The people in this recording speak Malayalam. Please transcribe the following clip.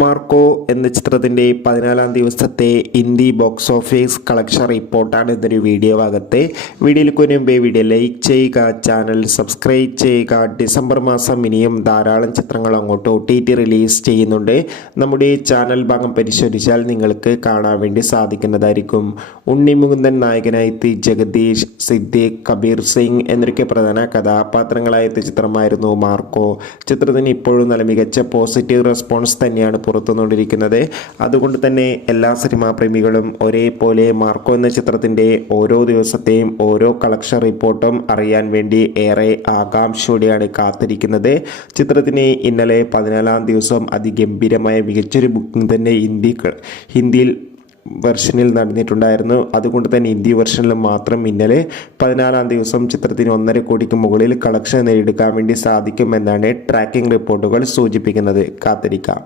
മാർക്കോ എന്ന ചിത്രത്തിൻ്റെ 14-ാം ദിവസത്തെ ഹിന്ദി ബോക്സ് ഓഫീസ് കളക്ഷൻ റിപ്പോർട്ടാണ് ഇന്നൊരു വീഡിയോ ഭാഗത്തെ. വീഡിയോയിലേക്ക് മുമ്പേ വീഡിയോ ലൈക്ക് ചെയ്യുക, ചാനൽ സബ്സ്ക്രൈബ് ചെയ്യുക. ഡിസംബർ മാസം ഇനിയും ധാരാളം ചിത്രങ്ങൾ അങ്ങോട്ട് OTT റിലീസ് ചെയ്യുന്നുണ്ട്. നമ്മുടെ ചാനൽ ഭാഗം പരിശോധിച്ചാൽ നിങ്ങൾക്ക് കാണാൻ വേണ്ടി സാധിക്കുന്നതായിരിക്കും. ഉണ്ണി മുകുന്ദൻ നായകനായി ജഗദീഷ്, സിദ്ദീഖ്, കബീർ സിംഗ് എന്നൊക്കെ പ്രധാന കഥാപാത്രങ്ങളായ ചിത്രമായിരുന്നു മാർക്കോ. ചിത്രത്തിന് ഇപ്പോഴും നല്ല മികച്ച പോസിറ്റീവ് റെസ്പോൺസ് തന്നെയാണ് പുറത്തുകൊണ്ടിരിക്കുന്നത്. അതുകൊണ്ട് തന്നെ എല്ലാ സിനിമാ പ്രേമികളും ഒരേപോലെ മാർക്കോ എന്ന ചിത്രത്തിൻ്റെ ഓരോ ദിവസത്തെയും ഓരോ കളക്ഷൻ റിപ്പോർട്ടും അറിയാൻ വേണ്ടി ഏറെ ആകാംക്ഷയോടെയാണ് കാത്തിരിക്കുന്നത്. ചിത്രത്തിന് ഇന്നലെ 14-ാം ദിവസം അതിഗംഭീരമായ മികച്ചൊരു ബുക്കിംഗ് തന്നെ ഹിന്ദിയിൽ വെർഷനിൽ നടന്നിട്ടുണ്ടായിരുന്നു. അതുകൊണ്ട് തന്നെ ഹിന്ദി വെർഷനിൽ മാത്രം ഇന്നലെ 14-ാം ദിവസം ചിത്രത്തിന് 1.5 കോടിക്ക് മുകളിൽ കളക്ഷൻ നേടിയെടുക്കാൻ വേണ്ടി സാധിക്കുമെന്നാണ് ട്രാക്കിംഗ് റിപ്പോർട്ടുകൾ സൂചിപ്പിക്കുന്നത്. കാത്തിരിക്കാം.